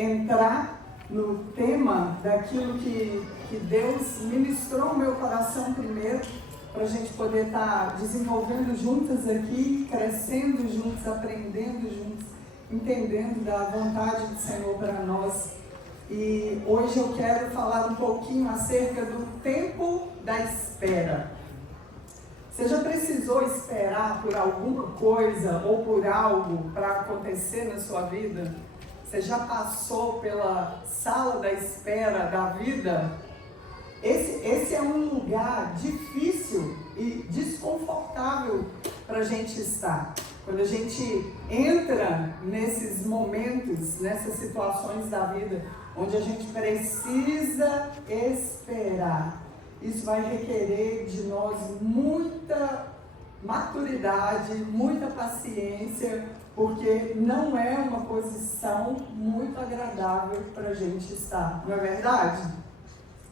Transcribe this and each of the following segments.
entrar no tema daquilo que Deus ministrou no meu coração primeiro, para a gente poder estar desenvolvendo juntas aqui, crescendo juntos, aprendendo juntos, entendendo da vontade do Senhor para nós. E hoje eu quero falar um pouquinho acerca do tempo da espera. Você já precisou esperar por alguma coisa ou por algo para acontecer na sua vida? Você já passou pela sala da espera da vida? Esse é um lugar difícil e desconfortável para a gente estar. Quando a gente entra nesses momentos, nessas situações da vida, onde a gente precisa esperar, isso vai requerer de nós muita maturidade, muita paciência, porque não é uma posição muito agradável para a gente estar, não é verdade?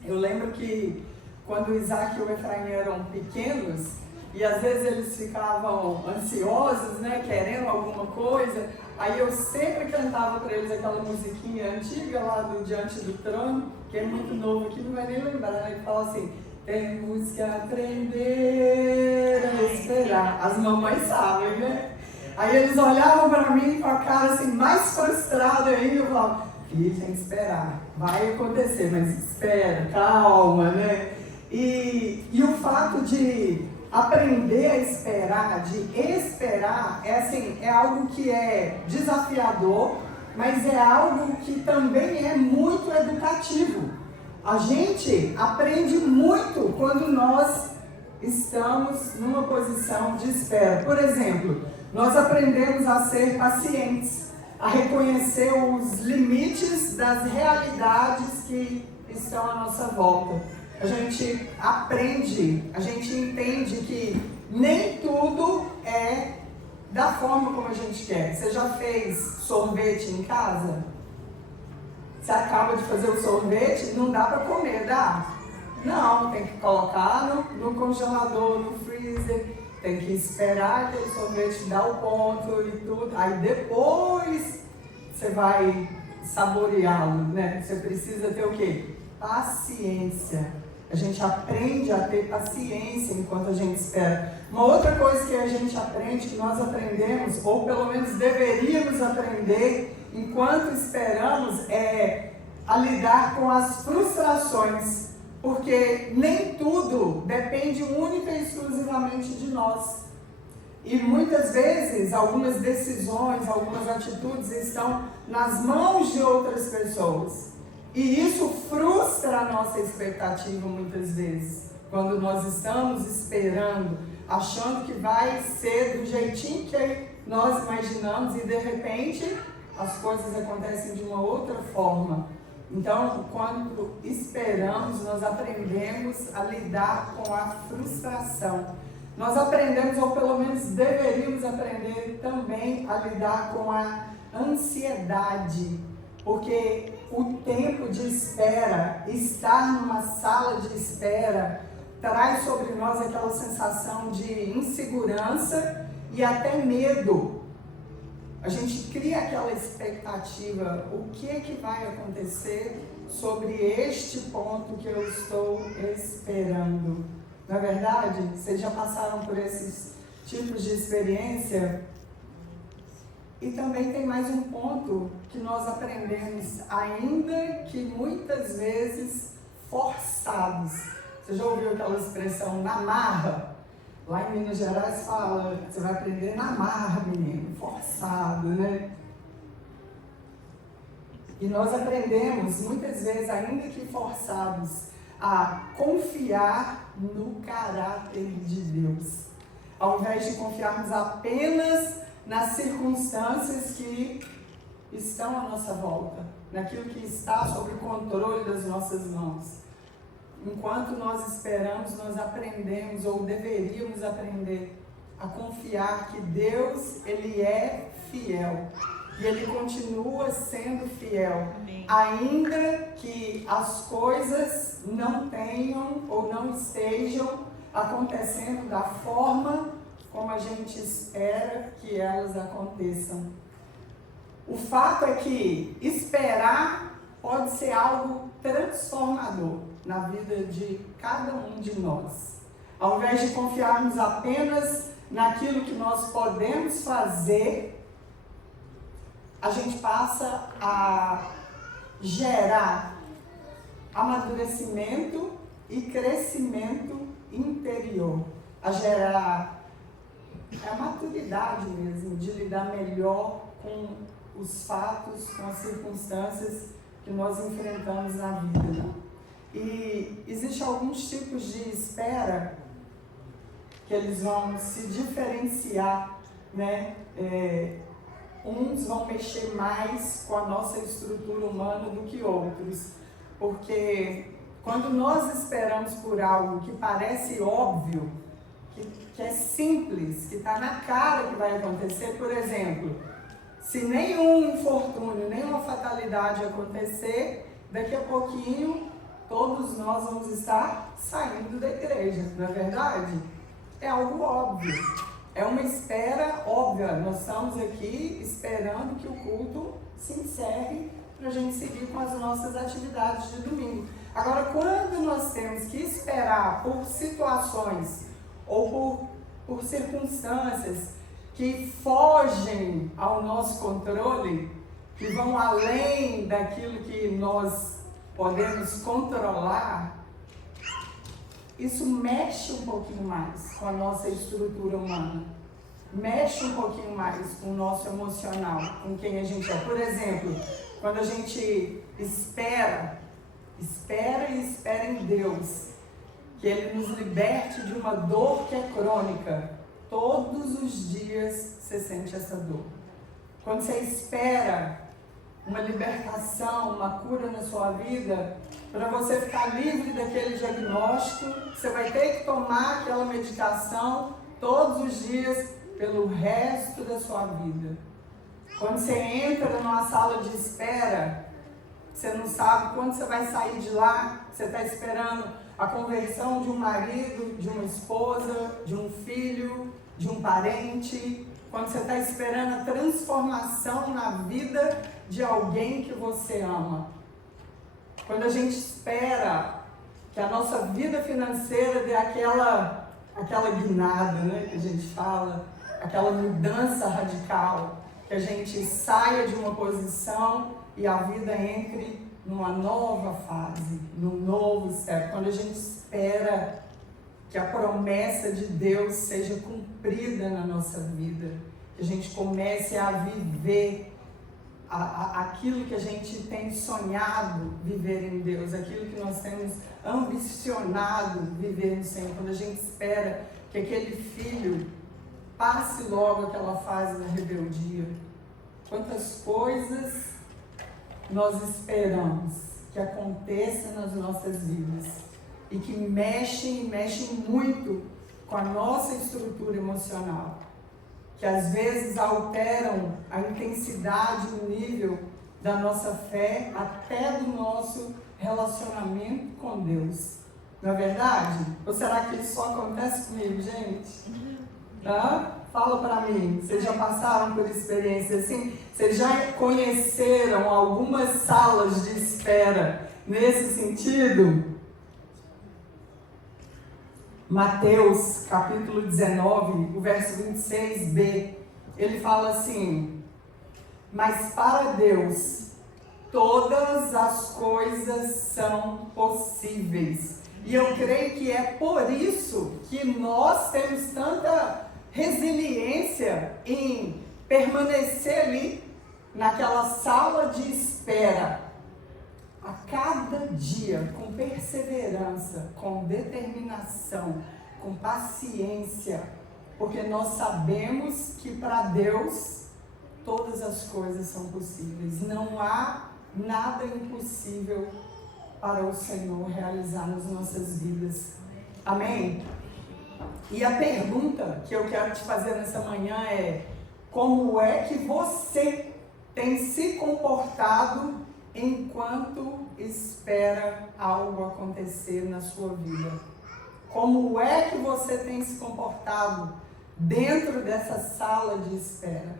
Eu lembro que quando o Isaac e o Efraim eram pequenos, e às vezes eles ficavam ansiosos, né, querendo alguma coisa, aí eu sempre cantava para eles aquela musiquinha antiga lá do Diante do Trono, que é muito novo aqui, não vai nem lembrar, né, que fala assim: temos que aprender a esperar. As mamães sabem, né? Aí eles olhavam para mim com a cara assim, mais frustrada ainda, eu falava: filho, tem que esperar, vai acontecer, mas espera, calma, né? E o fato de aprender a esperar, de esperar, é algo que é desafiador, mas é algo que também é muito educativo. A gente aprende muito quando nós estamos numa posição de espera. Por exemplo, nós aprendemos a ser pacientes, a reconhecer os limites das realidades que estão à nossa volta. A gente aprende, a gente entende que nem tudo é da forma como a gente quer. Você já fez sorvete em casa? Você acaba de fazer o sorvete, não dá para comer, dá? Não, tem que colocar no congelador, no freezer, tem que esperar aquele sorvete dar o ponto e tudo. Aí depois você vai saboreá-lo, né? Você precisa ter o quê? Paciência. A gente aprende a ter paciência enquanto a gente espera. Uma outra coisa que a gente aprende, que nós aprendemos, ou pelo menos deveríamos aprender enquanto esperamos, é a lidar com as frustrações. Porque nem tudo depende única e exclusivamente de nós. E muitas vezes, algumas decisões, algumas atitudes estão nas mãos de outras pessoas. E isso frustra a nossa expectativa muitas vezes. Quando nós estamos esperando, achando que vai ser do jeitinho que nós imaginamos e de repente as coisas acontecem de uma outra forma. Então, quando esperamos, nós aprendemos a lidar com a frustração. Nós aprendemos, ou pelo menos deveríamos aprender também a lidar com a ansiedade. Porque o tempo de espera, estar numa sala de espera, traz sobre nós aquela sensação de insegurança e até medo. A gente cria aquela expectativa, o que vai acontecer sobre este ponto que eu estou esperando. Não é verdade? Vocês já passaram por esses tipos de experiência? E também tem mais um ponto que nós aprendemos, ainda que muitas vezes forçados. Você já ouviu aquela expressão na marra? Lá em Minas Gerais fala, você vai aprender na marra, menino, forçado, né? E nós aprendemos, muitas vezes, ainda que forçados, a confiar no caráter de Deus. Ao invés de confiarmos apenas nas circunstâncias que estão à nossa volta, naquilo que está sob o controle das nossas mãos. Enquanto nós esperamos, nós aprendemos, ou deveríamos aprender, a confiar que Deus, Ele é fiel. E Ele continua sendo fiel. Amém. Ainda que as coisas não tenham ou não estejam acontecendo da forma como a gente espera que elas aconteçam. O fato é que esperar pode ser algo transformador na vida de cada um de nós. Ao invés de confiarmos apenas naquilo que nós podemos fazer, a gente passa a gerar amadurecimento e crescimento interior, a gerar a maturidade mesmo, de lidar melhor com os fatos, com as circunstâncias que nós enfrentamos na vida. E existem alguns tipos de espera que eles vão se diferenciar, né? Uns vão mexer mais com a nossa estrutura humana do que outros, porque quando nós esperamos por algo que parece óbvio, que é simples, que está na cara que vai acontecer, por exemplo, se nenhum infortúnio, nenhuma fatalidade acontecer, daqui a pouquinho todos nós vamos estar saindo da igreja, não é verdade? É algo óbvio, é uma espera óbvia. Nós estamos aqui esperando que o culto se encerre para a gente seguir com as nossas atividades de domingo. Agora, quando nós temos que esperar por situações ou por circunstâncias que fogem ao nosso controle, que vão além daquilo que nós podemos controlar, isso mexe um pouquinho mais com a nossa estrutura humana, mexe um pouquinho mais com o nosso emocional, com quem a gente é. Por exemplo, quando a gente espera em Deus, que Ele nos liberte de uma dor que é crônica, todos os dias você sente essa dor. Quando você espera uma libertação, uma cura na sua vida, para você ficar livre daquele diagnóstico, você vai ter que tomar aquela medicação todos os dias pelo resto da sua vida. Quando você entra numa sala de espera, você não sabe quando você vai sair de lá, você está esperando a conversão de um marido, de uma esposa, de um filho, de um parente, quando você está esperando a transformação na vida de alguém que você ama. Quando a gente espera que a nossa vida financeira dê aquela guinada, né, que a gente fala, aquela mudança radical, que a gente saia de uma posição e a vida entre numa nova fase, num novo step. Quando a gente espera que a promessa de Deus seja cumprida na nossa vida, que a gente comece a viver aquilo que a gente tem sonhado viver em Deus, aquilo que nós temos ambicionado viver no Senhor. Quando a gente espera que aquele filho passe logo aquela fase da rebeldia. Quantas coisas nós esperamos que aconteçam nas nossas vidas e que mexem muito com a nossa estrutura emocional, que às vezes alteram a intensidade, o nível da nossa fé, até do nosso relacionamento com Deus. Não é verdade? Ou será que isso só acontece comigo, gente? Fala para mim, vocês já passaram por experiência assim? Vocês já conheceram algumas salas de espera nesse sentido? Mateus, capítulo 19, o verso 26b, ele fala assim: mas para Deus todas as coisas são possíveis. E eu creio que é por isso que nós temos tanta resiliência em permanecer ali naquela sala de espera, a cada dia, com perseverança, com determinação, com paciência, porque nós sabemos que para Deus todas as coisas são possíveis. Não há nada impossível para o Senhor realizar nas nossas vidas. Amém? E a pergunta que eu quero te fazer nessa manhã é: como é que você tem se comportado enquanto espera algo acontecer na sua vida? Como é que você tem se comportado dentro dessa sala de espera?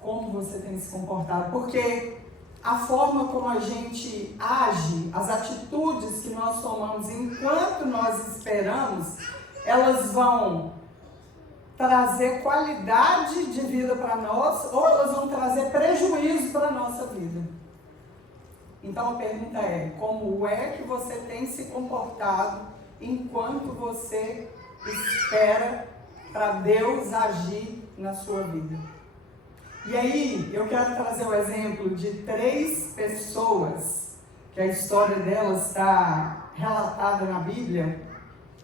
Como você tem se comportado? Porque a forma como a gente age, as atitudes que nós tomamos enquanto nós esperamos, elas vão trazer qualidade de vida para nós ou elas vão trazer prejuízo para a nossa vida. Então a pergunta é, como é que você tem se comportado enquanto você espera para Deus agir na sua vida? E aí, eu quero trazer o exemplo de 3 pessoas, que a história delas está relatada na Bíblia,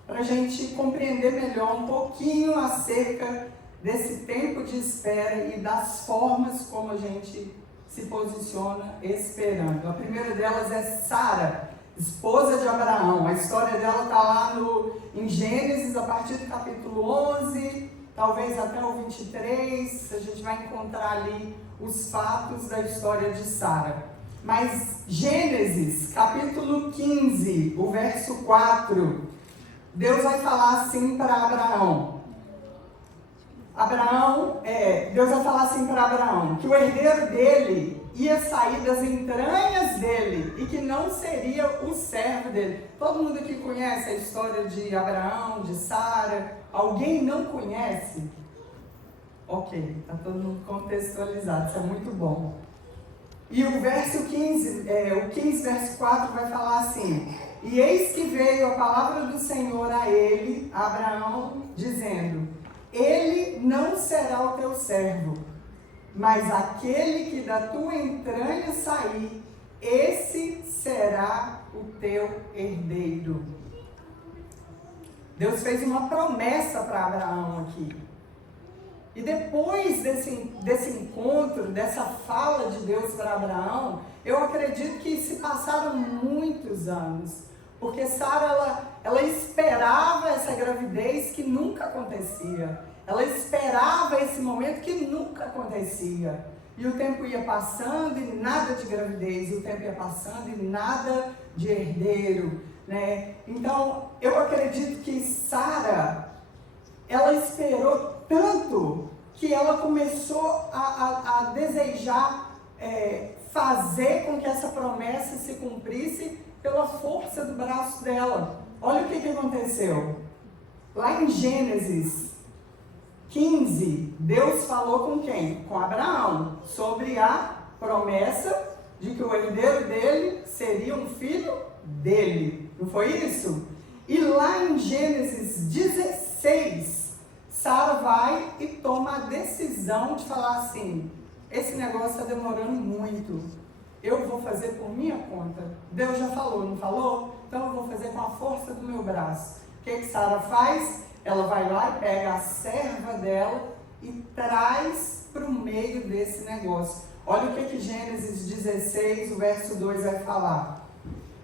para a gente compreender melhor um pouquinho acerca desse tempo de espera e das formas como a gente se posiciona esperando. A primeira delas é Sara, esposa de Abraão. A história dela está lá em Gênesis, a partir do capítulo 11, talvez até o 23, a gente vai encontrar ali os fatos da história de Sara. Mas Gênesis, capítulo 15, o verso 4, Deus vai falar assim para Abraão. Deus vai falar assim para Abraão, que o herdeiro dele ia sair das entranhas dele e que não seria o servo dele. Todo mundo aqui conhece a história de Abraão, de Sara? Alguém não conhece? Ok, está todo mundo contextualizado, isso é muito bom. E o verso 15, verso 4 vai falar assim: e eis que veio a palavra do Senhor a ele, a Abraão, dizendo: ele não será o teu servo, mas aquele que da tua entranha sair, esse será o teu herdeiro. Deus fez uma promessa para Abraão aqui. E depois desse encontro, dessa fala de Deus para Abraão, eu acredito que se passaram muitos anos. Porque Sara, ela esperava essa gravidez que nunca acontecia. Ela esperava esse momento que nunca acontecia. E o tempo ia passando e nada de gravidez. E o tempo ia passando e nada de herdeiro, né? Então, eu acredito que Sara, ela esperou tanto que ela começou a desejar fazer com que essa promessa se cumprisse pela força do braço dela. Olha o que aconteceu. Lá em Gênesis 15, Deus falou com quem? Com Abraão, sobre a promessa de que o herdeiro dele seria um filho dele. Não foi isso? E lá em Gênesis 16, Sara vai e toma a decisão de falar assim: esse negócio está demorando muito, eu vou fazer por minha conta. Deus já falou, não falou? Então eu vou fazer com a força do meu braço. O que Sara faz? Ela vai lá e pega a serva dela e traz para o meio desse negócio. Olha o que Gênesis 16, o verso 2 vai falar.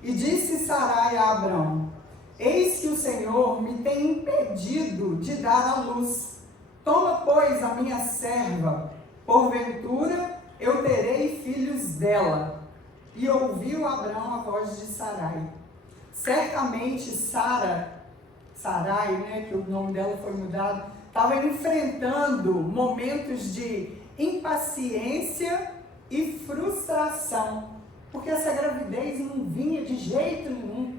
E disse Sarai a Abrão: eis que o Senhor me tem impedido de dar à luz. Toma, pois, a minha serva, porventura eu terei filhos dela. E ouviu Abrão a voz de Sarai. Certamente Sarai, né, que o nome dela foi mudado, estava enfrentando momentos de impaciência e frustração, porque essa gravidez não vinha de jeito nenhum,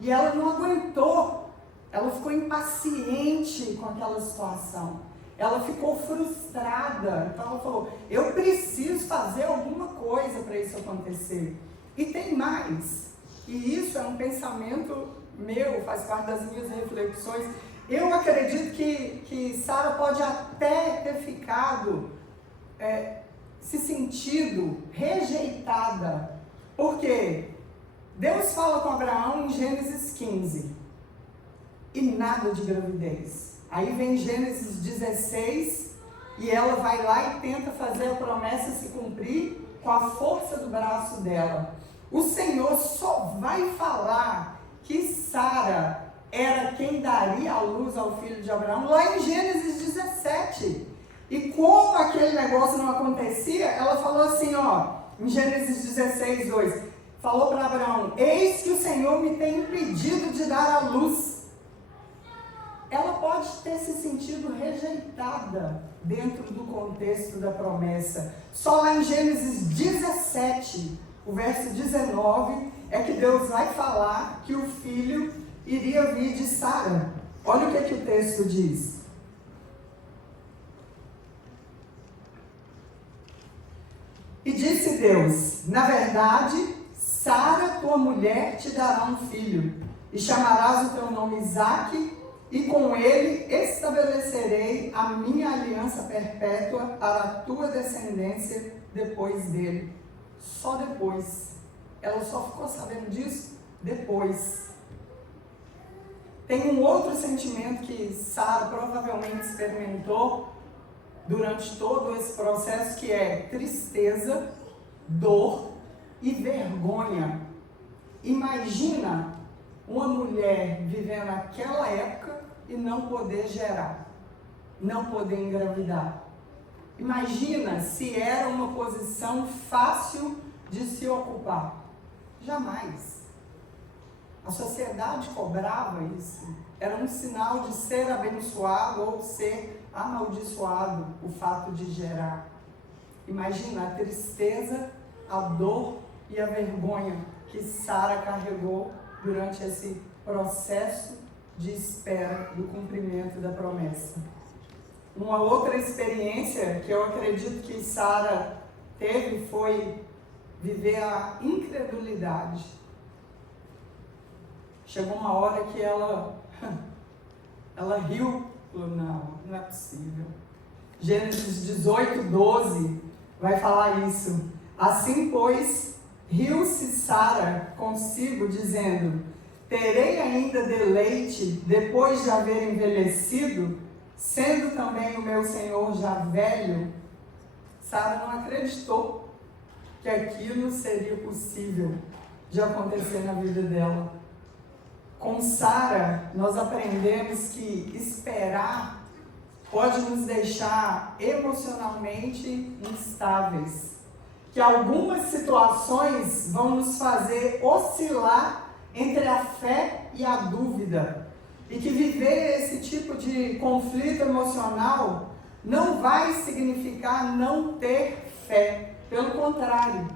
e ela não aguentou, ela ficou impaciente com aquela situação, ela ficou frustrada, então ela falou: eu preciso fazer alguma coisa para isso acontecer. E tem mais, e isso é um pensamento meu, faz parte das minhas reflexões. Eu acredito que Sara pode até ter ficado, se sentido rejeitada, porque Deus fala com Abraão em Gênesis 15, e nada de gravidez. Aí vem Gênesis 16, e ela vai lá e tenta fazer a promessa se cumprir com a força do braço dela. O Senhor só vai falar que Sara era quem daria a luz ao filho de Abraão lá em Gênesis 17. E como aquele negócio não acontecia, ela falou assim, em Gênesis 16, 2, falou para Abraão: eis que o Senhor me tem impedido de dar a luz. ela pode ter se sentido rejeitada dentro do contexto da promessa. Só lá em Gênesis 17, o verso 19, é que Deus vai falar que o filho iria vir de Sara. Olha o que o texto diz. E disse Deus: na verdade, Sara, tua mulher, te dará um filho, e chamarás o teu nome Isaque, e com ele estabelecerei a minha aliança perpétua para a tua descendência depois dele. Só depois. Ela só ficou sabendo disso depois. Tem um outro sentimento que Sara provavelmente experimentou durante todo esse processo, que é tristeza, dor e vergonha. Imagina uma mulher vivendo naquela época e não poder gerar, não poder engravidar. Imagina se era uma posição fácil de se ocupar. Jamais. A sociedade cobrava isso. Era um sinal de ser abençoado ou ser amaldiçoado o fato de gerar. Imagina a tristeza, a dor e a vergonha que Sara carregou durante esse processo de espera do cumprimento da promessa. Uma outra experiência que eu acredito que Sara teve foi viver a incredulidade. Chegou uma hora que ela riu, falou: não é possível. Gênesis 18, 12 vai falar isso. Assim, pois, riu-se Sara consigo, dizendo: terei ainda deleite depois de haver envelhecido, sendo também o meu Senhor já velho? Sara não acreditou que aquilo seria possível de acontecer na vida dela. Com Sara, nós aprendemos que esperar pode nos deixar emocionalmente instáveis, que algumas situações vão nos fazer oscilar entre a fé e a dúvida, e que viver esse tipo de conflito emocional não vai significar não ter fé. Pelo contrário,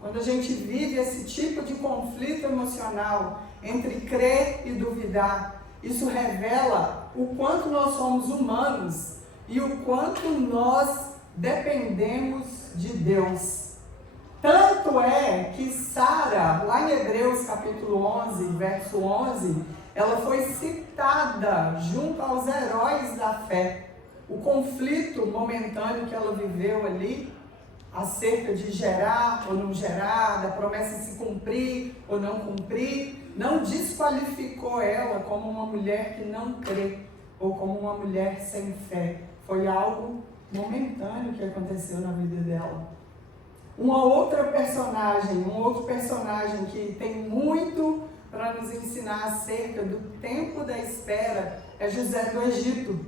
quando a gente vive esse tipo de conflito emocional entre crer e duvidar, isso revela o quanto nós somos humanos e o quanto nós dependemos de Deus. Tanto é que Sara, lá em Hebreus capítulo 11, verso 11, ela foi citada junto aos heróis da fé. O conflito momentâneo que ela viveu ali, acerca de gerar ou não gerar, da promessa se cumprir ou não cumprir, não desqualificou ela como uma mulher que não crê ou como uma mulher sem fé. Foi algo momentâneo que aconteceu na vida dela. Um outro personagem que tem muito para nos ensinar acerca do tempo da espera é José do Egito.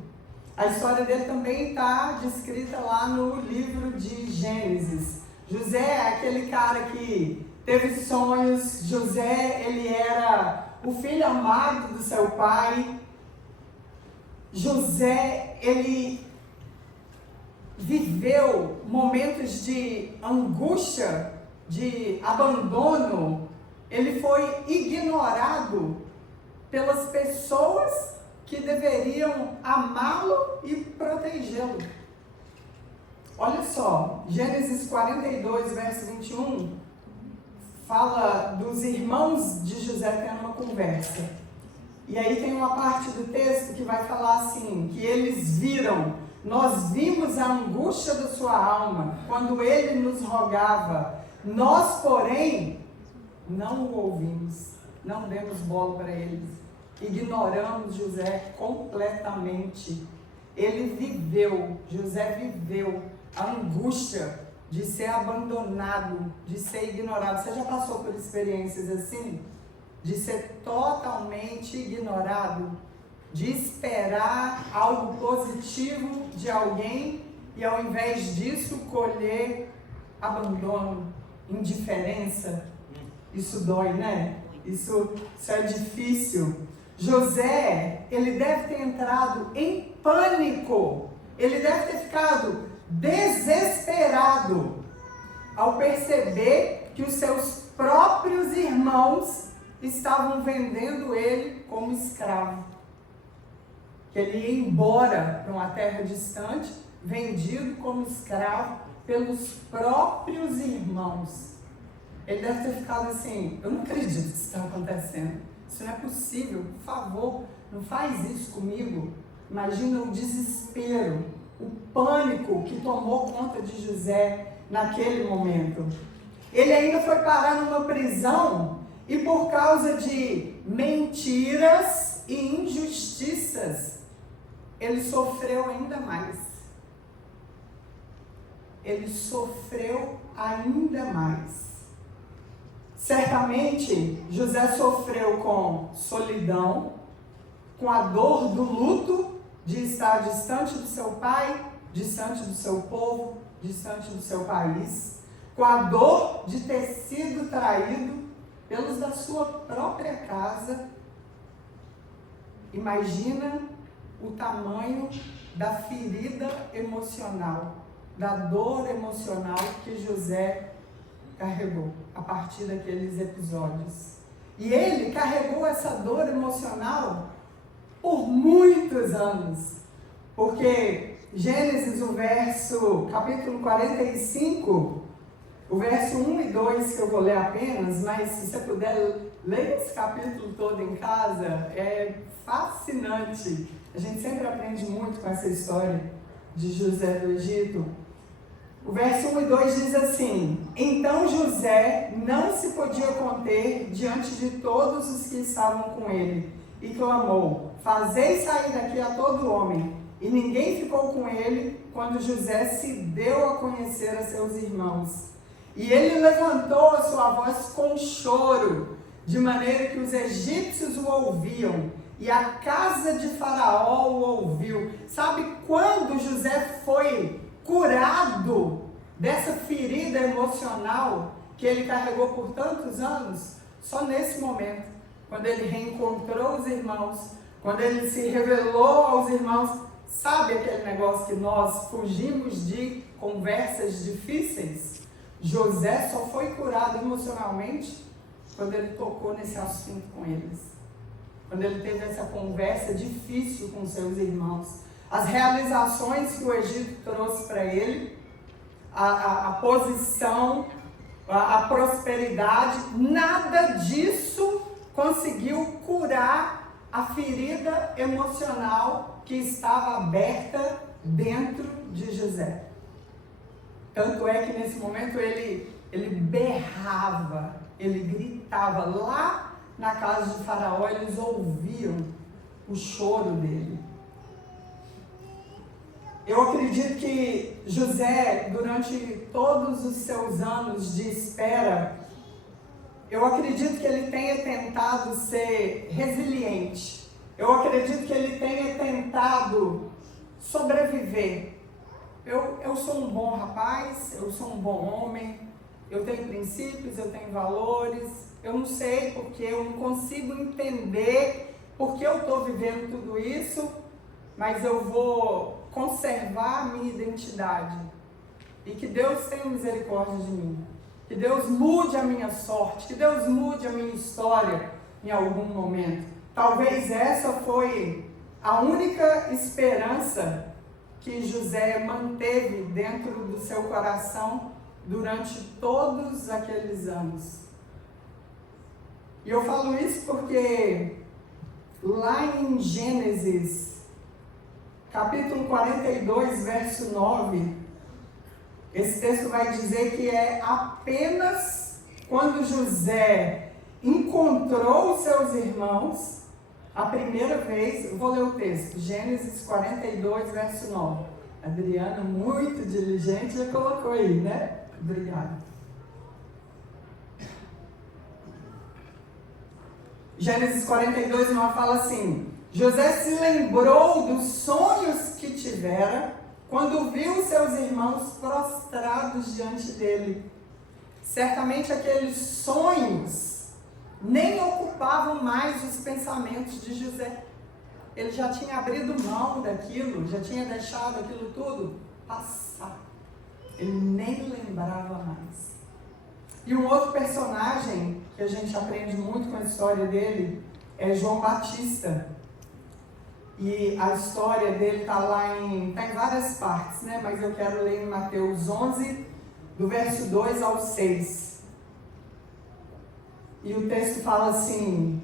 A história dele também está descrita lá no livro de Gênesis. José é aquele cara que teve sonhos. José, ele era o filho amado do seu pai. José, ele viveu momentos de angústia, de abandono. Ele foi ignorado pelas pessoas que deveriam amá-lo e protegê-lo. Olha só, Gênesis 42, verso 21, fala dos irmãos de José tendo uma conversa. E aí tem uma parte do texto que vai falar assim, que eles viram: nós vimos a angústia da sua alma, quando ele nos rogava. Nós, porém, não o ouvimos, não demos bola para eles. Ignoramos José completamente. José viveu a angústia de ser abandonado, de ser ignorado. Você já passou por experiências assim? De ser totalmente ignorado? De esperar algo positivo de alguém e ao invés disso colher abandono, indiferença? Isso dói, né? Isso é difícil. José, ele deve ter entrado em pânico, ele deve ter ficado desesperado ao perceber que os seus próprios irmãos estavam vendendo ele como escravo. Que ele ia embora para uma terra distante, vendido como escravo pelos próprios irmãos. Ele deve ter ficado assim, eu não acredito que isso está acontecendo. Isso não é possível, por favor, não faz isso comigo. Imagina o desespero, o pânico que tomou conta de José naquele momento. Ele ainda foi parar numa prisão e por causa de mentiras e injustiças, ele sofreu ainda mais. Ele sofreu ainda mais. Certamente, José sofreu com solidão, com a dor do luto de estar distante do seu pai, distante do seu povo, distante do seu país, com a dor de ter sido traído pelos da sua própria casa. Imagina o tamanho da ferida emocional, da dor emocional que José carregou a partir daqueles episódios. E ele carregou essa dor emocional por muitos anos. Porque Gênesis, capítulo 45, o verso 1 e 2, que eu vou ler apenas, mas se você puder, leia esse capítulo todo em casa, é fascinante. A gente sempre aprende muito com essa história de José do Egito. O verso 1 e 2 diz assim: então José não se podia conter diante de todos os que estavam com ele, e clamou: fazei sair daqui a todo homem. E ninguém ficou com ele quando José se deu a conhecer a seus irmãos. E ele levantou a sua voz com choro, de maneira que os egípcios o ouviam, e a casa de Faraó o ouviu. Sabe quando José foi curado dessa ferida emocional que ele carregou por tantos anos? Só nesse momento, quando ele reencontrou os irmãos, quando ele se revelou aos irmãos. Sabe aquele negócio que nós fugimos de conversas difíceis? José só foi curado emocionalmente quando ele tocou nesse assunto com eles, quando ele teve essa conversa difícil com seus irmãos. As realizações que o Egito trouxe para ele, a posição, a prosperidade, nada disso conseguiu curar a ferida emocional que estava aberta dentro de José. Tanto é que nesse momento ele berrava, ele gritava. Lá na casa de Faraó eles ouviam o choro dele. Eu acredito que José, durante todos os seus anos de espera, eu acredito que ele tenha tentado ser resiliente. Eu acredito que ele tenha tentado sobreviver. Eu sou um bom rapaz, eu sou um bom homem, eu tenho princípios, eu tenho valores. Eu não sei porque, eu não consigo entender porque eu estou vivendo tudo isso, mas eu vou conservar a minha identidade. E que Deus tenha misericórdia de mim. Que Deus mude a minha sorte, que Deus mude a minha história em algum momento. Talvez essa foi a única esperança que José manteve dentro do seu coração durante todos aqueles anos. E eu falo isso porque lá em Gênesis, capítulo 42, verso 9, esse texto vai dizer que é apenas quando José encontrou os seus irmãos, a primeira vez. Eu vou ler o texto, Gênesis 42, verso 9. Adriana, muito diligente, já colocou aí, né? Obrigada. Gênesis 42, 9 fala assim: José se lembrou dos sonhos que tivera quando viu seus irmãos prostrados diante dele. Certamente aqueles sonhos nem ocupavam mais os pensamentos de José. Ele já tinha abrido mão daquilo, já tinha deixado aquilo tudo passar. Ele nem lembrava mais. E um outro personagem que a gente aprende muito com a história dele é João Batista. E a história dele está em várias partes, né? Mas eu quero ler em Mateus 11, do verso 2 ao 6. E o texto fala assim: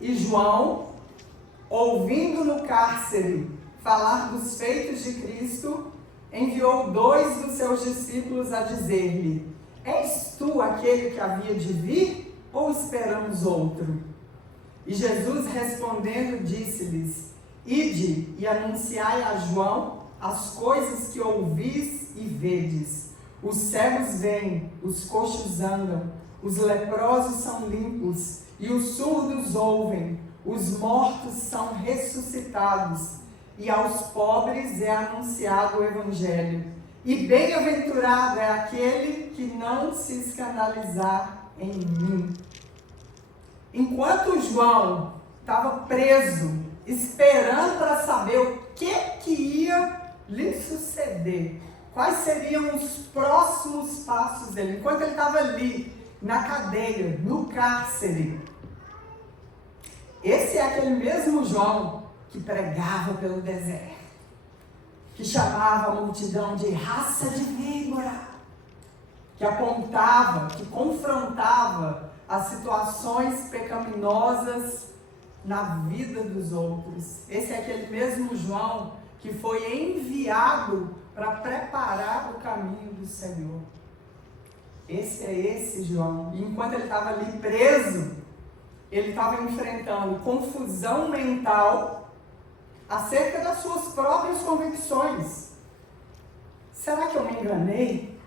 e João, ouvindo no cárcere falar dos feitos de Cristo, enviou 2 dos seus discípulos a dizer-lhe: és tu aquele que havia de vir, ou esperamos outro? E Jesus respondendo disse-lhes: ide e anunciai a João as coisas que ouvis e vedes. Os cegos veem, os coxos andam, os leprosos são limpos, e os surdos ouvem, os mortos são ressuscitados, e aos pobres é anunciado o Evangelho. E bem-aventurado é aquele que não se escandalizar em mim. Enquanto João estava preso, esperando para saber o que ia lhe suceder, quais seriam os próximos passos dele, enquanto ele estava ali, na cadeia, no cárcere. Esse é aquele mesmo João que pregava pelo deserto, que chamava a multidão de raça de víbora, que apontava, que confrontava as situações pecaminosas na vida dos outros. Esse é aquele mesmo João que foi enviado para preparar o caminho do Senhor. Esse João. E enquanto ele estava ali preso, ele estava enfrentando confusão mental acerca das suas próprias convicções. Será que eu me enganei?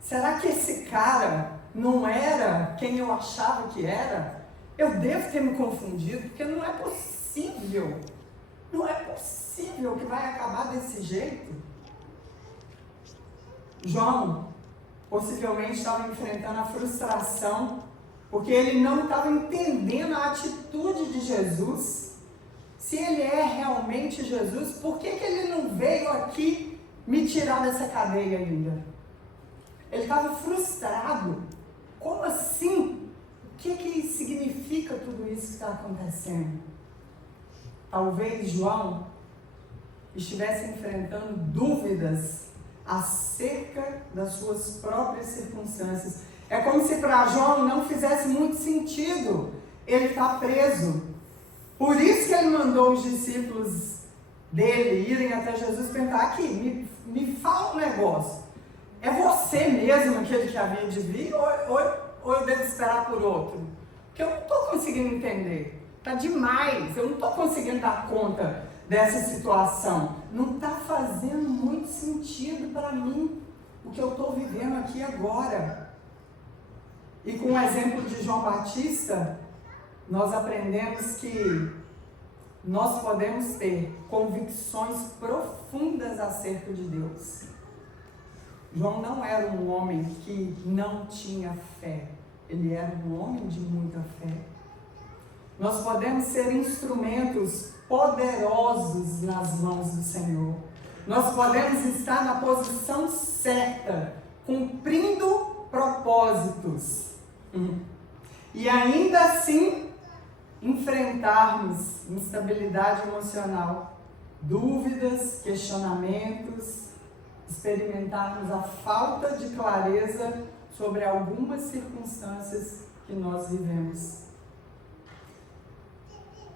Será que esse cara não era quem eu achava que era? Eu devo ter me confundido, porque não é possível. Não é possível que vai acabar desse jeito. João possivelmente estava enfrentando a frustração, porque ele não estava entendendo a atitude de Jesus. Se ele é realmente Jesus, por que ele não veio aqui me tirar dessa cadeia ainda? Ele estava frustrado. Como assim? O que significa tudo isso que está acontecendo? Talvez João estivesse enfrentando dúvidas acerca das suas próprias circunstâncias. É como se para João não fizesse muito sentido ele estar preso. Por isso que ele mandou os discípulos dele irem até Jesus e perguntar: aqui, me fala um negócio. É você mesmo aquele que havia de vir ou eu devo esperar por outro? Porque eu não estou conseguindo entender. Está demais, eu não estou conseguindo dar conta dessa situação. Não está fazendo muito sentido para mim o que eu estou vivendo aqui agora. E com o exemplo de João Batista, nós aprendemos que nós podemos ter convicções profundas acerca de Deus. João não era um homem que não tinha fé. Ele era um homem de muita fé. Nós podemos ser instrumentos poderosos nas mãos do Senhor. Nós podemos estar na posição certa, cumprindo propósitos. E ainda assim, enfrentarmos instabilidade emocional, dúvidas, questionamentos, experimentarmos a falta de clareza sobre algumas circunstâncias que nós vivemos.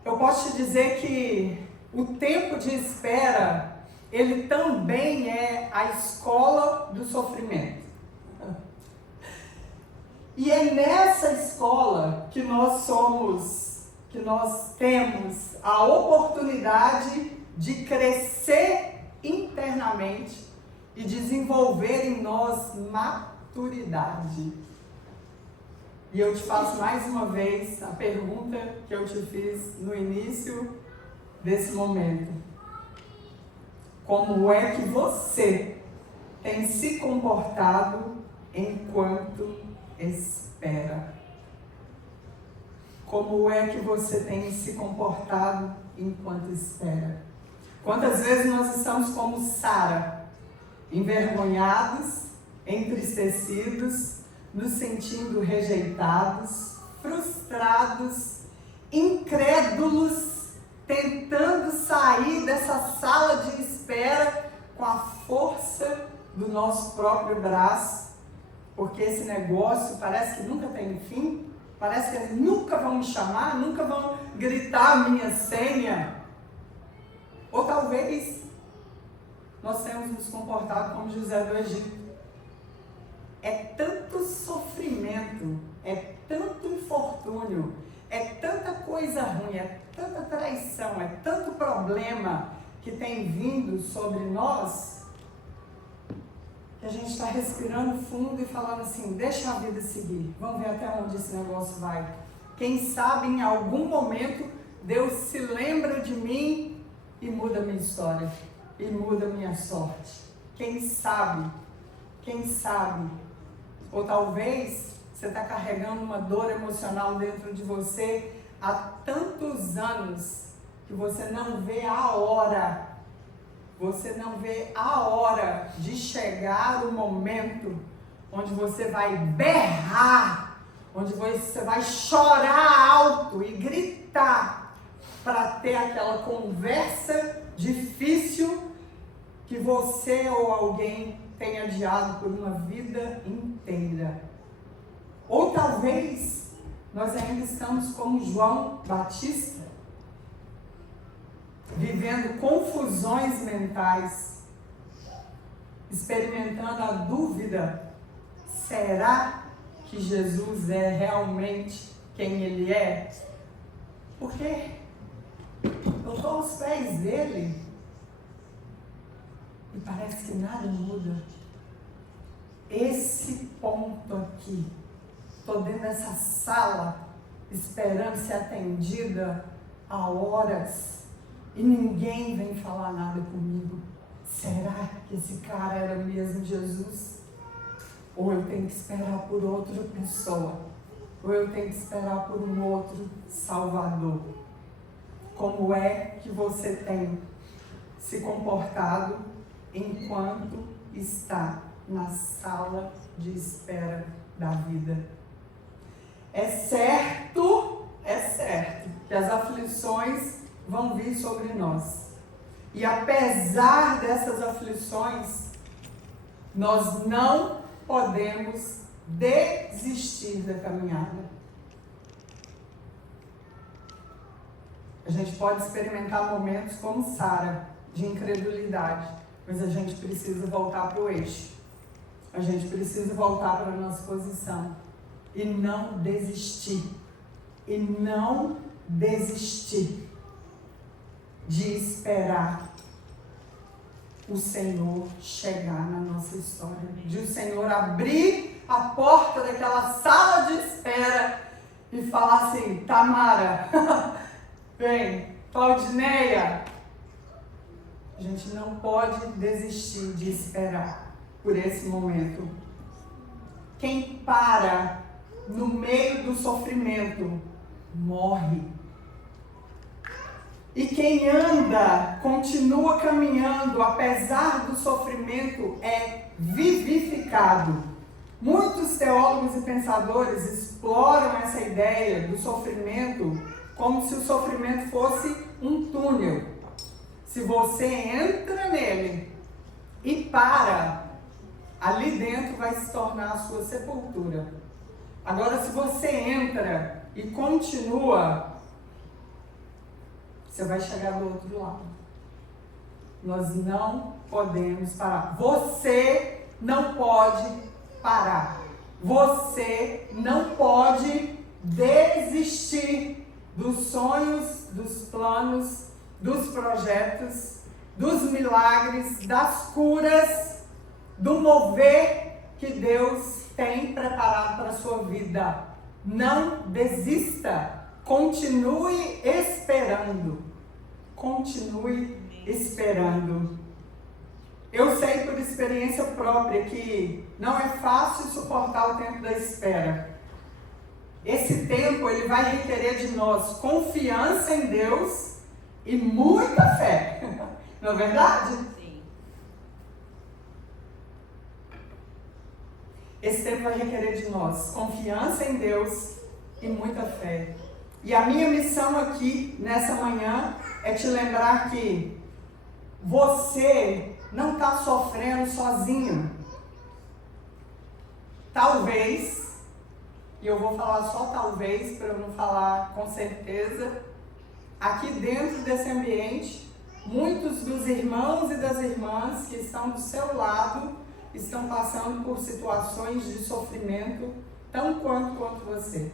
Eu posso te dizer que o tempo de espera, ele também é a escola do sofrimento. E é nessa escola que nós temos a oportunidade de crescer internamente e desenvolver em nós maturidade. E eu te faço mais uma vez a pergunta que eu te fiz no início desse momento. Como é que você tem se comportado enquanto espera? Como é que você tem se comportado enquanto espera? Quantas vezes nós estamos como Sara, envergonhados, entristecidos, nos sentindo rejeitados, frustrados, incrédulos, tentando sair dessa sala de espera com a força do nosso próprio braço, porque esse negócio parece que nunca tem fim, parece que eles nunca vão me chamar, nunca vão gritar a minha senha. Ou talvez nós tenhamos nos comportado como José do Egito. É tanto sofrimento, é tanto infortúnio, é tanta coisa ruim, é tanta traição, é tanto problema que tem vindo sobre nós, que a gente está respirando fundo e falando assim, deixa a vida seguir, vamos ver até onde esse negócio vai. Quem sabe em algum momento Deus se lembra de mim e muda a minha história, e muda a minha sorte. Quem sabe? Quem sabe? Ou talvez você está carregando uma dor emocional dentro de você há tantos anos que você não vê a hora. Você não vê a hora de chegar o momento onde você vai berrar, onde você vai chorar alto e gritar para ter aquela conversa difícil que você ou alguém tem adiado por uma vida inteira. Ou talvez nós ainda estamos como João Batista, vivendo confusões mentais, experimentando a dúvida, será que Jesus é realmente quem Ele é? Porque eu estou aos pés dele e parece que nada muda. Esse ponto aqui, estou dentro dessa sala, esperando ser atendida há horas, e ninguém vem falar nada comigo. Será que esse cara era mesmo Jesus? Ou eu tenho que esperar por outra pessoa? Ou eu tenho que esperar por um outro Salvador? Como é que você tem se comportado enquanto está na sala de espera da vida? É certo que as aflições vão vir sobre nós. E apesar dessas aflições, nós não podemos desistir da caminhada. A gente pode experimentar momentos como Sara, de incredulidade, mas a gente precisa voltar para o eixo. A gente precisa voltar para a nossa posição e não desistir. E não desistir de esperar o Senhor chegar na nossa história, de o Senhor abrir a porta daquela sala de espera e falar assim, Tamara, vem, Claudineia. A gente não pode desistir de esperar por esse momento. Quem para no meio do sofrimento morre. E quem anda, continua caminhando, apesar do sofrimento, é vivificado. Muitos teólogos e pensadores exploram essa ideia do sofrimento como se o sofrimento fosse um túnel. Se você entra nele e para, ali dentro vai se tornar a sua sepultura. Agora, se você entra e continua, você vai chegar do outro lado. Nós não podemos parar. Você não pode parar. Você não pode desistir dos sonhos, dos planos, dos projetos, dos milagres, das curas, do mover que Deus tem preparado para a sua vida. Não desista. Continue esperando. Continue esperando. Eu sei por experiência própria que não é fácil suportar o tempo da espera. Esse tempo tempo, ele vai requerer de nós confiança em Deus e muita fé. Não é verdade? Sim. Esse tempo vai requerer de nós confiança em Deus e muita fé. E a minha missão aqui, nessa manhã, é te lembrar que você não está sofrendo sozinho. Talvez, e eu vou falar só talvez, para eu não falar com certeza, aqui dentro desse ambiente, muitos dos irmãos e das irmãs que estão do seu lado estão passando por situações de sofrimento tão quanto você.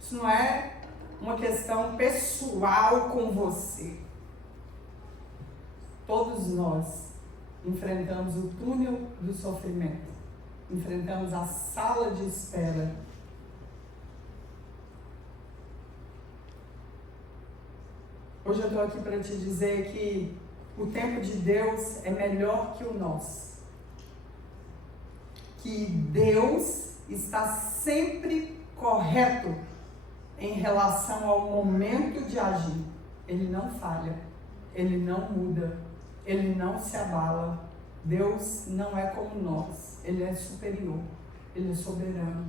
Isso não é uma questão pessoal com você. Todos nós enfrentamos o túnel do sofrimento. Enfrentamos a sala de espera. Hoje eu estou aqui para te dizer que o tempo de Deus é melhor que o nosso. Que Deus está sempre correto em relação ao momento de agir. Ele não falha, ele não muda, ele não se abala. Deus não é como nós, ele é superior, ele é soberano.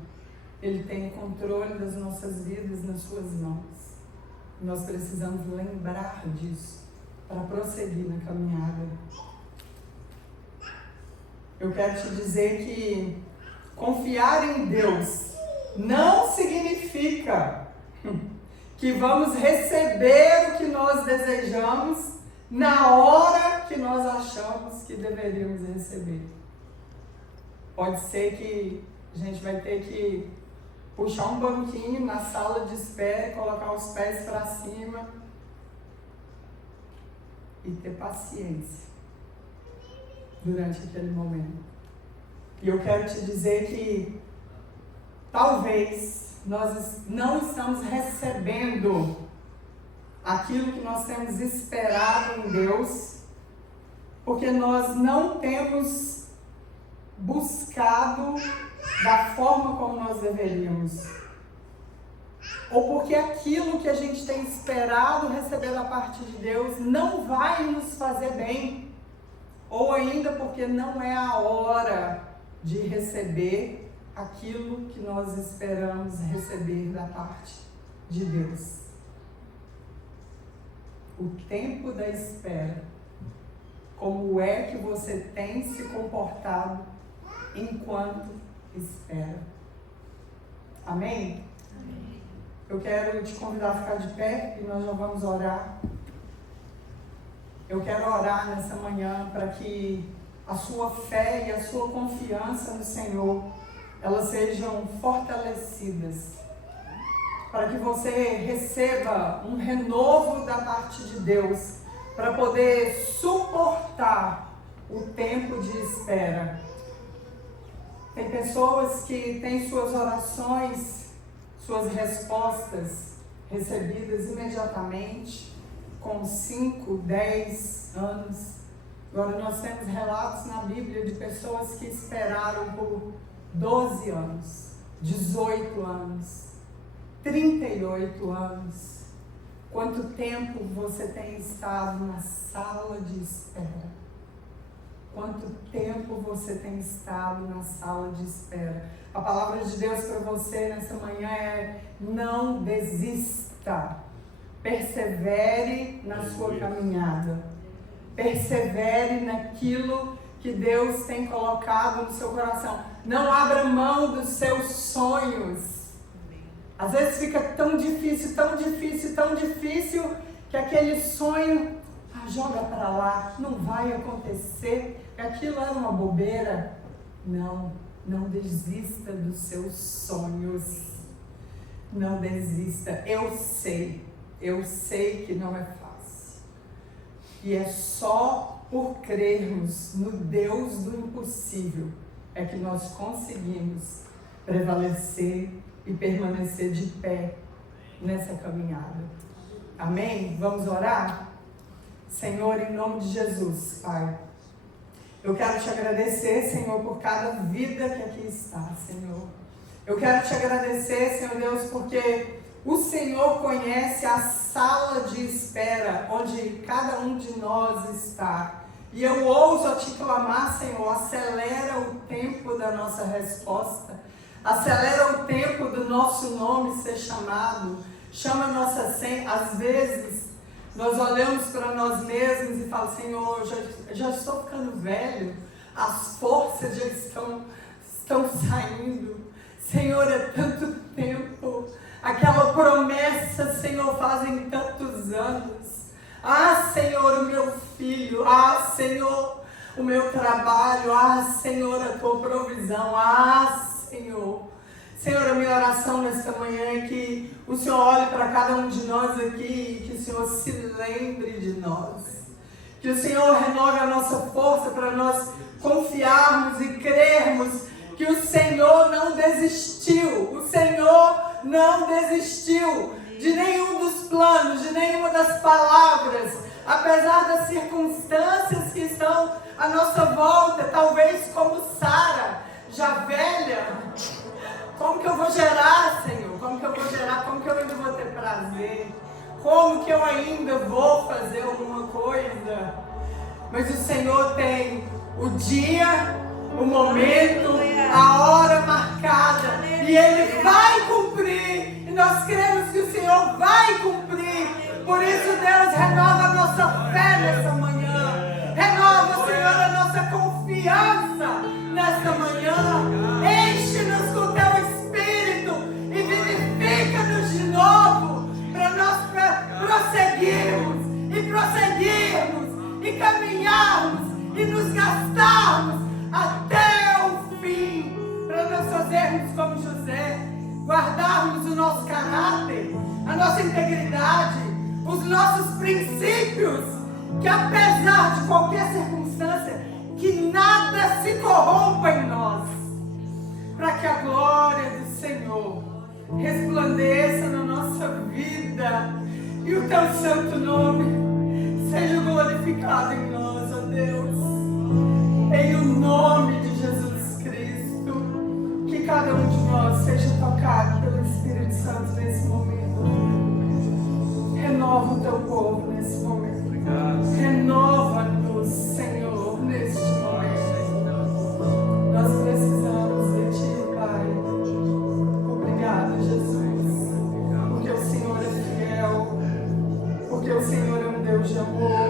Ele tem o controle das nossas vidas nas suas mãos. Nós precisamos lembrar disso para prosseguir na caminhada. Eu quero te dizer que confiar em Deus não significa que vamos receber o que nós desejamos na hora que nós achamos que deveríamos receber. Pode ser que a gente vai ter que puxar um banquinho na sala de espera, colocar os pés para cima e ter paciência durante aquele momento. E eu quero te dizer que talvez nós não estamos recebendo aquilo que nós temos esperado em Deus, porque nós não temos buscado da forma como nós deveríamos. Ou porque aquilo que a gente tem esperado receber da parte de Deus não vai nos fazer bem. Ou ainda porque não é a hora de receber aquilo que nós esperamos receber da parte de Deus. O tempo da espera. Como é que você tem se comportado enquanto espera? Amém? Amém. Eu quero te convidar a ficar de pé e nós já vamos orar. Eu quero orar nessa manhã para que a sua fé e a sua confiança no Senhor, elas sejam fortalecidas. Para que você receba um renovo da parte de Deus, para poder suportar o tempo de espera. Tem pessoas que têm suas orações, suas respostas recebidas imediatamente, com 5, 10 anos. Agora nós temos relatos na Bíblia de pessoas que esperaram por 12 anos, 18 anos, 38 anos. Quanto tempo você tem estado na sala de espera? Quanto tempo você tem estado na sala de espera? A palavra de Deus para você nessa manhã é: não desista. Persevere na sua caminhada. Persevere naquilo que Deus tem colocado no seu coração. Não abra mão dos seus sonhos. Às vezes fica tão difícil, tão difícil, tão difícil, que aquele sonho, joga para lá, não vai acontecer, aquilo era uma bobeira. Não, não desista dos seus sonhos. Não desista. Eu sei que não é fácil. E é só por crermos no Deus do impossível é que nós conseguimos prevalecer e permanecer de pé nessa caminhada. Amém? Vamos orar? Senhor, em nome de Jesus, Pai, eu quero te agradecer, Senhor, por cada vida que aqui está, Senhor. Eu quero te agradecer, Senhor Deus, porque O Senhor conhece a sala de espera onde cada um de nós está. E eu ouso te clamar, Senhor, acelera o tempo da nossa resposta. Acelera o tempo do nosso nome ser chamado. Chama a nossa senha. Às vezes, nós olhamos para nós mesmos e falamos, Senhor, já estou ficando velho. As forças já estão saindo. Senhor, é tanto tempo. Aquela promessa, Senhor, fazem tantos anos. Ah, Senhor, o meu filho. Ah, Senhor, o meu trabalho. Ah, Senhor, a tua provisão. Ah, Senhor. Senhor, a minha oração nesta manhã é que o Senhor olhe para cada um de nós aqui e que o Senhor se lembre de nós. Que o Senhor renove a nossa força para nós confiarmos e crermos que o Senhor não desistiu. O Senhor não desistiu de nenhum dos planos, de nenhuma das palavras. Apesar das circunstâncias que estão à nossa volta, talvez como Sara, já velha. Como que eu vou gerar, Senhor? Como que eu vou gerar? Como que eu ainda vou ter prazer? Como que eu ainda vou fazer alguma coisa? Mas o Senhor tem o dia, o momento, a hora marcada. E Ele vai cumprir. E nós cremos que o Senhor vai cumprir. Por isso, Deus, renova a nossa fé nessa manhã. Renova, Senhor, a nossa confiança nesta manhã. Enche-nos com o Teu Espírito e vivifica-nos de novo para nós prosseguirmos e caminharmos e nos gastarmos até o fim, para nós fazermos como José, guardarmos o nosso caráter, a nossa integridade, os nossos princípios, que apesar de qualquer circunstância, que nada se corrompa em nós, para que a glória do Senhor resplandeça na nossa vida e o Teu santo nome seja glorificado em nós, ó Deus. Em o nome de Jesus Cristo, que cada um de nós seja tocado pelo Espírito Santo nesse momento. Renova o Teu povo nesse momento. Renova-nos, Senhor, neste momento. Nós precisamos de Ti, Pai. Obrigado, Jesus, porque o Senhor é fiel, porque o Senhor é um Deus de amor,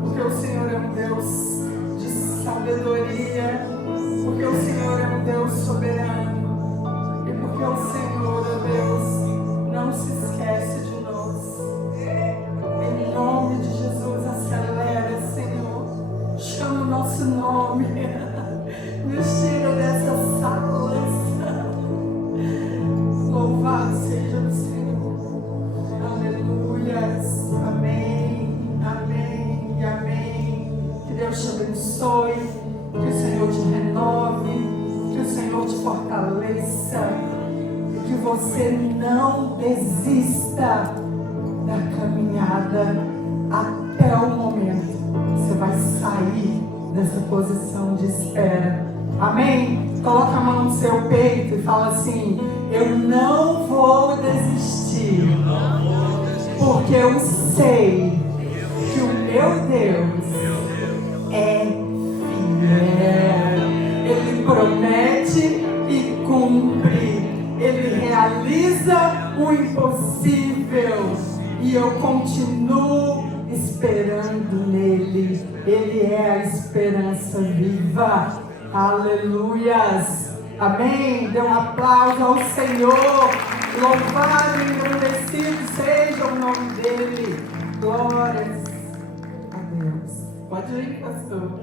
porque o Senhor é um Deus de sabedoria, porque o Senhor é um Deus soberano e porque o Senhor, ó Deus, não se esquece de nós. Em nome de Jesus, acelera, Senhor, chama o nosso nome, nos tira dessas salas. Louvado seja o Senhor. Aleluias. Amém, amém e amém. Que Deus te abençoe, que o Senhor te renove, que o Senhor te fortaleça, e que você não desista da caminhada até o momento que você vai sair dessa posição de espera. Amém? Coloca a mão no seu peito e fala assim: eu não vou desistir, porque eu sei que o meu Deus é fiel. Ele promete e cumpre. Ele realiza o impossível. E eu continuo esperando nele. Ele é a esperança viva. Aleluias. Amém. Dê um aplauso ao Senhor. Louvado e engrandecido seja o nome dele. Glórias a Deus. Pode ir, pastor.